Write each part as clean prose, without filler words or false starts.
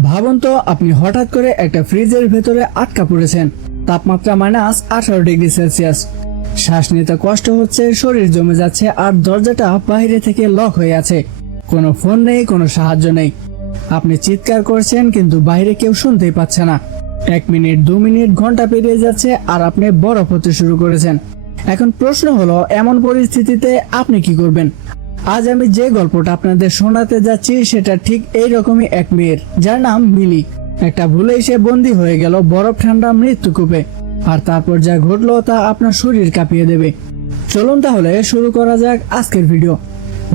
ভাবুন তো আপনি হঠাৎ করে একটা ফ্রিজের ভেতরে আটকা পড়েছেন, তাপমাত্রা -18 ডিগ্রি সেলসিয়াস। শ্বাস নিতে কষ্ট হচ্ছে, শরীর জমে যাচ্ছে, আর দরজাটা বাইরে থেকে লক হয়ে আছে। কোনো ফোন নেই, কোনো সাহায্য নেই। আপনি চিৎকার করছেন কিন্তু বাইরে কেউ শুনতেই পাচ্ছে না। 1 মিনিট, 2 মিনিট, ঘন্টা পেরিয়ে যাচ্ছে আর আপনি বরফ হতে শুরু করেছেন। এখন প্রশ্ন হলো, এমন পরিস্থিতিতে আপনি কি করবেন? আজ আমি যে গল্পটা আপনাদের শোনাতে যাচ্ছি সেটা ঠিক এইরকমই এক মেয়ের, যার নাম মিলি। একটা ভুলেই সে বন্দী হয়ে গেল বরফ ঠান্ডা মৃত্যুকূপে। আর তারপর যা ঘটলো তা আপনার শরীর কাঁপিয়ে দেবে। চলুন তাহলে শুরু করা যাক আজকের ভিডিও।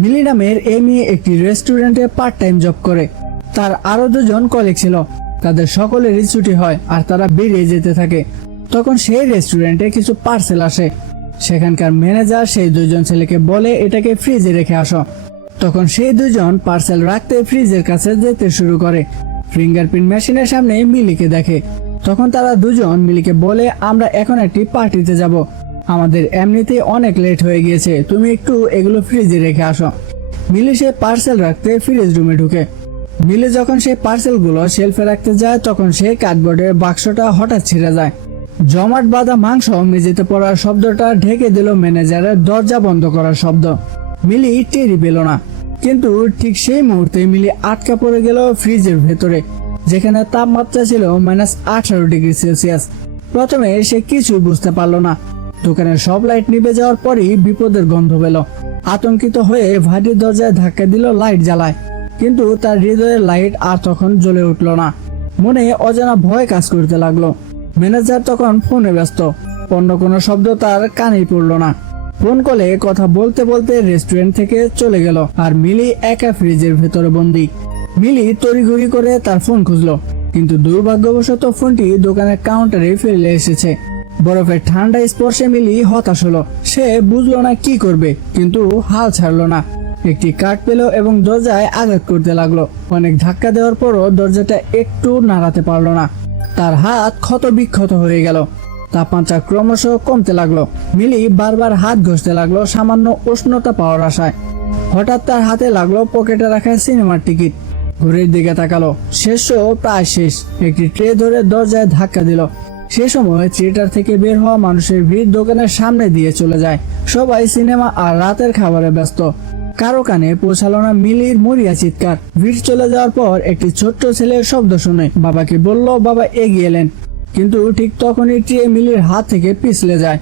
মিলি নামের এই মেয়ে একটি রেস্টুরেন্টে পার্ট টাইম জব করে। তার আরো 2জন কলিগ ছিল। তাদের সকলেরই ছুটি হয় আর তারা বেরিয়ে যেতে থাকে। তখন সেই রেস্টুরেন্টে কিছু পার্সেল আসে। সেখানকার ম্যানেজার সেই 2জন ছেলেকে বলে এটাকে ফ্রিজে রেখে আসো। তখন সেই 2জন পার্সেল রাখতে ফ্রিজের কাছে যেতে শুরু করে। ফিঙ্গারপ্রিন্ট মেশিনের সামনে মিলিকে দেখে। তখন তারা 2জন মিলিকে বলে, আমরা এখন একটি পার্টিতে যাব, আমাদের এমনিতেই অনেক লেট হয়ে গিয়েছে, তুমি একটু এগুলো ফ্রিজে রেখে আসো। মিলি সে পার্সেল রাখতে ফ্রিজ রুমে ঢুকে। মিলি যখন সেই পার্সেলগুলো শেলফে রাখতে যায় তখন সেই কার্ডবোর্ডের বাক্সটা হঠাৎ ছিঁড়ে যায়। জমাট বাঁধা মাংস মেঝেতে পড়ার শব্দটা ঢেকে দিল ম্যানেজারের দরজা বন্ধ করার শব্দ। মিলি টেরই পেল না, কিন্তু ঠিক সেই মুহূর্তে মিলি আটকা পড়ে গেল ফ্রিজের ভেতরে, যেখানে তাপমাত্রা ছিল -18 ডিগ্রি সেলসিয়াস। প্রথমে সে কিছুই বুঝতে পারলো না। দোকানের সব লাইট নিভে যাওয়ার পরই বিপদের গন্ধ পেল। আতঙ্কিত হয়ে ভারী দরজায় ধাক্কা দিল, লাইট জ্বালায়, কিন্তু তার হৃদয়ের লাইট আর তখন জ্বলে উঠল না। মনে অজানা ভয় কাজ করতে লাগলো। ম্যানেজার তখন ফোনে ব্যস্ত, অন্য কোনো শব্দ তার কানেই পড়ল না। ফোন কলে কথা বলতে বলতে রেস্টুরেন্ট থেকে চলে গেল, আর মিলি একা ফ্রিজের ভেতরে বন্দি। মিলি তড়িঘড়ি করে তার ফোন খুঁজলো, কিন্তু দুর্ভাগ্যবশত ফোনটি দোকানের কাউন্টারে ফেলে এসেছে। বরফের ঠান্ডা স্পর্শে মিলি হতাশ হলো। সে বুঝলো না কি করবে, কিন্তু হাল ছাড়লো না। একটি কাঠ পেল এবং দরজায় আঘাত করতে লাগলো। অনেক ধাক্কা দেওয়ার পরও দরজাটা একটু নাড়াতে পারলো না। তার হাত ক্ষত বিক্ষত হয়ে গেল। তাপমাত্রা ক্রমশ কমতে লাগলো। মিলি বারবার হাত ঘষতে লাগলো সামান্য উষ্ণতা পাওয়ার আশায়। হঠাৎ তার হাতে লাগলো পকেটে রাখা সিনেমার টিকিট। ঘড়ির দিকে তাকালো, শেষ শো প্রায় শেষ। একটি ট্রে ধরে দরজায় ধাক্কা দিল। সে সময় থিয়েটার থেকে বের হওয়া মানুষের ভিড় দোকানের সামনে দিয়ে চলে যায়। সবাই সিনেমা আর রাতের খাবারে ব্যস্ত। কারো কানে পৌঁছালো না মিলির মরিয়া চিৎকার। ভিড় চলে যাওয়ার পর একটি ছোট্ট ছেলের শব্দ শুনে বাবাকে বলল। বাবা এগিয়ে এলেন, কিন্তু ঠিক তখনই ট্রে মিলির হাত থেকে পিছলে যায়।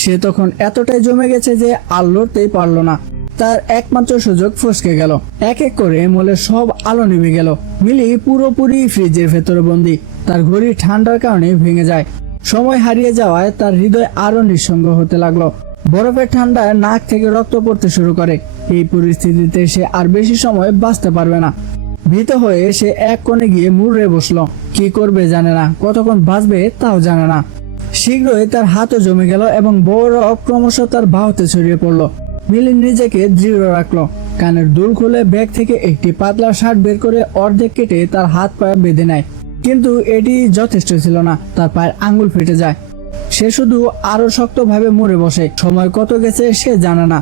সে তখন এতটাই জমে গেছে যে আর লড়তেই পারল না। তার একমাত্র সুযোগ ফসকে গেল। এক এক করে মলের সব আলো নিভে গেল। মিলি পুরোপুরি ফ্রিজের ভেতরে বন্দি। তার ঘড়ি ঠান্ডার কারণে ভেঙে যায়। সময় হারিয়ে যাওয়ায় তার হৃদয় আরো নিঃসঙ্গ হতে লাগলো। বরফের ঠান্ডায় নাক থেকে রক্ত পড়তে শুরু করে। এই পরিস্থিতিতে সে আর বেশি সময় বাঁচতে পারবে না। ভীত হয়ে সে এক কোণে গিয়ে মুড়ে বসলো। কি করবে জানে না, কতক্ষণ বাঁচবে তাও জানে না। শীঘ্রই তার হাতও জমে গেল এবং বরফ ক্রমশ তার বাহুতে ছড়িয়ে পড়লো। মিলি নিজেকে দৃঢ় রাখলো। কানের দুল খুলে ব্যাগ থেকে একটি পাতলা শার্ট বের করে অর্ধেক কেটে তার হাত পা বেঁধে নেয়। কিন্তু এটি যথেষ্ট ছিল না, তার পায়ের আঙ্গুল ফেটে যায়। সে শুধু আরো শক্তভাবে মরে বসে। সময় কত গেছে সে জানে না।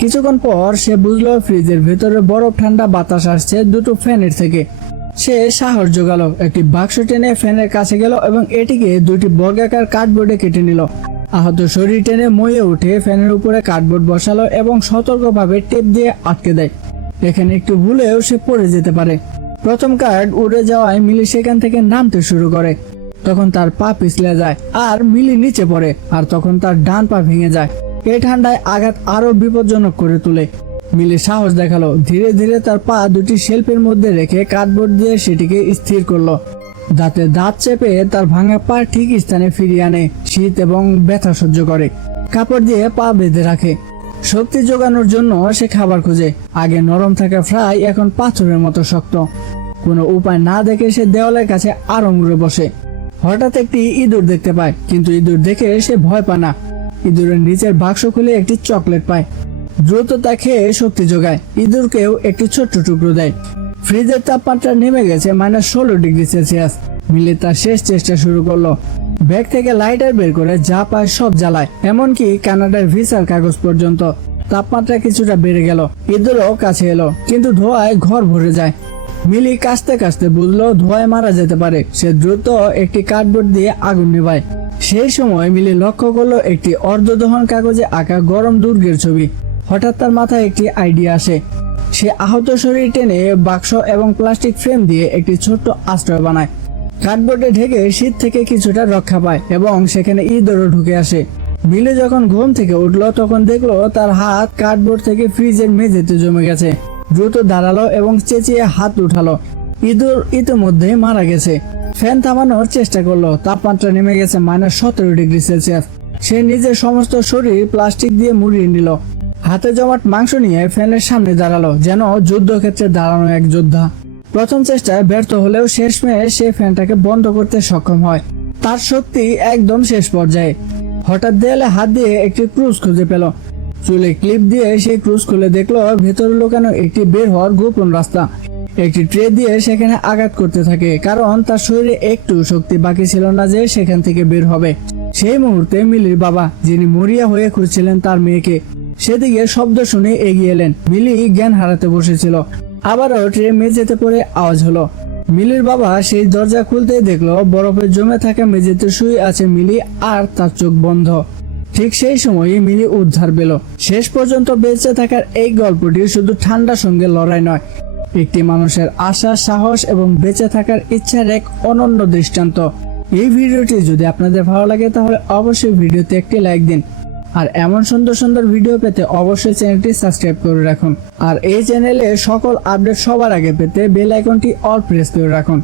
কিছুক্ষণ পর সে বুঝলো ফ্রিজের ভেতরে বরফ ঠান্ডা বাতাস আসছে 2টো ফ্যানের থেকে। সে সাহস জোগালো, একটি বাক্স টেনে ফ্যানের কাছে গেল এবং এটিকে 2টি বর্গাকার কার্ডবোর্ডে কেটে নিল। আহত শরীর টেনে মইয়ে উঠে ফ্যানের উপরে কার্ডবোর্ড বসালো এবং সতর্কভাবে টেপ দিয়ে আটকে দেয়। এখানে একটু ভুলেও সে পড়ে যেতে পারে। প্রথম কার্ড উড়ে যাওয়ায় মিলি সেখান থেকে নামতে শুরু করে। তখন তার পা পিছলে যায় আর মিলি নিচে পড়ে, আর তখন তার ডান পা ভেঙে যায়। এই ঠান্ডায় আঘাত আরো বিপজ্জনক করে তোলে। মিলি সাহস দেখালো। ধীরে ধীরে তার পা 2টি শেলফের মধ্যে রেখে কার্ডবোর্ড দিয়ে সেটিকে স্থির করলো। দাঁতে দাঁত চেপে তার ভাঙা পা ঠিক স্থানে ফিরিয়ে আনে। শীত এবং ব্যথা সহ্য করে। কাপড় দিয়ে পা বেঁধে রাখে। শক্তি যোগানোর জন্য সে খাবার খোঁজে। আগে নরম থাকা ফ্রাই এখন পাথরের মতো শক্ত। কোনো উপায় না দেখে সে দেওয়ালের কাছে আরো মুড়ে বসে। হঠাৎ একটি ইঁদুর দেখতে পায়, কিন্তু ইঁদুর দেখে সে ভয় পায় না। ইঁদুরের নিচের বাক্স খুলে একটি চকলেট পায়। দ্রুত তা খেয়ে শক্তি যোগায়। ইঁদুরকেও একটি ছোট্ট টুকরো দেয়। ফ্রিজের তাপমাত্রা নেমে গেছে -16 ডিগ্রি সেলসিয়াস। মিলি তার শেষ চেষ্টা শুরু করলো। ব্যাগ থেকে লাইটার বের করে যা পায় সব জ্বালায়, এমনকি কানাডার ভিসার কাগজ পর্যন্ত। তাপমাত্রা কিছুটা বেড়ে গেল। ইঁদুরও কাছে এলো, কিন্তু ধোঁয়ায় ঘর ভরে যায়। মিলি কাশতে কাশতে বুঝলো ধোঁয়ায় মারা যেতে পারে। সে দ্রুত একটি কার্ডবোর্ড দিয়ে আগুন নেভায়। সেই সময় মিলি লক্ষ্য করলো একটি অর্ধদহন কাগজে আঁকা গরম দুর্গের ছবি। হঠাৎ তার মাথায় একটি আইডিয়া আসে। সে আহত শরীর টেনে বাক্স এবং প্লাস্টিক ফ্রেম দিয়ে একটি ছোট্ট আশ্রয় বানায়। কার্ডবোর্ডে ঢেকে শীত থেকে কিছুটা রক্ষা পায় এবং সেখানে ইঁদুরও ঢুকে আসে। মিলি যখন ঘুম থেকে উঠলো তখন দেখলো তার হাত কার্ডবোর্ড থেকে ফ্রিজের মেঝেতে জমে গেছে। দ্রুত দাঁড়ালো এবং চেঁচিয়ে হাত উঠালো। ইঁদুর ইতিমধ্যে মারা গেছে। ফ্যান থামানোর চেষ্টা করলো। তাপমাত্রা নেমে গেছে -17°C। সে নিজের সমস্ত শরীর প্লাস্টিক দিয়ে মুড়িয়ে নিল। হাতে জমাট মাংস নিয়ে ফ্যানের সামনে দাঁড়ালো, যেন যুদ্ধক্ষেত্রে দাঁড়ানো এক যোদ্ধা। প্রথম চেষ্টায় ব্যর্থ হলেও শেষমেশ সে ফ্যানটাকে বন্ধ করতে সক্ষম হয়। তার শক্তি একদম শেষ পর্যায়ে। হঠাৎ দেয়ালে হাত দিয়ে একটি ক্রুজ খুঁজে পেল। চুলে ক্লিপ দিয়ে সেই ক্রুজ খুলে দেখলো ভেতরে লুকানো একটি বের হওয়ার গোপন রাস্তা। একটি ট্রে দিয়ে সেখানে আঘাত করতে থাকে, কারণ তার শরীরে একটু শক্তি বাকি ছিল না যে সেখান থেকে বের হবে। সেই মুহূর্তে মিলির বাবা, যিনি মরিয়া হয়ে খুঁজছিলেন তার মেয়েকে, সেদিকে শব্দ শুনে এগিয়ে এলেন। মিলি জ্ঞান হারাতে বসেছিল। আবারও ট্রে মেঝেতে পড়ে আওয়াজ হলো। মিলির বাবা সেই দরজা খুলতে দেখলো বরফে জমে থাকা মেঝেতে শুয়ে আছে মিলি, আর তার চোখ বন্ধ। ঠিক সেই সময়ই মিলি উদ্ধার পেল। শেষ পর্যন্ত বেঁচে থাকার এই গল্পটি শুধু ঠান্ডার সঙ্গে লড়াই নয়, একটি মানুষের আশা, সাহস এবং বেঁচে থাকার ইচ্ছার এক অনন্য দৃষ্টান্ত। এই ভিডিওটি যদি আপনাদের ভালো লাগে তাহলে অবশ্যই ভিডিওতে একটি লাইক দিন। আর এমন সুন্দর সুন্দর ভিডিও পেতে অবশ্যই চ্যানেলটি সাবস্ক্রাইব করে রাখুন। আর এই চ্যানেলে সকল আপডেট সবার আগে পেতে বেল আইকনটি অল প্রেস করে রাখুন।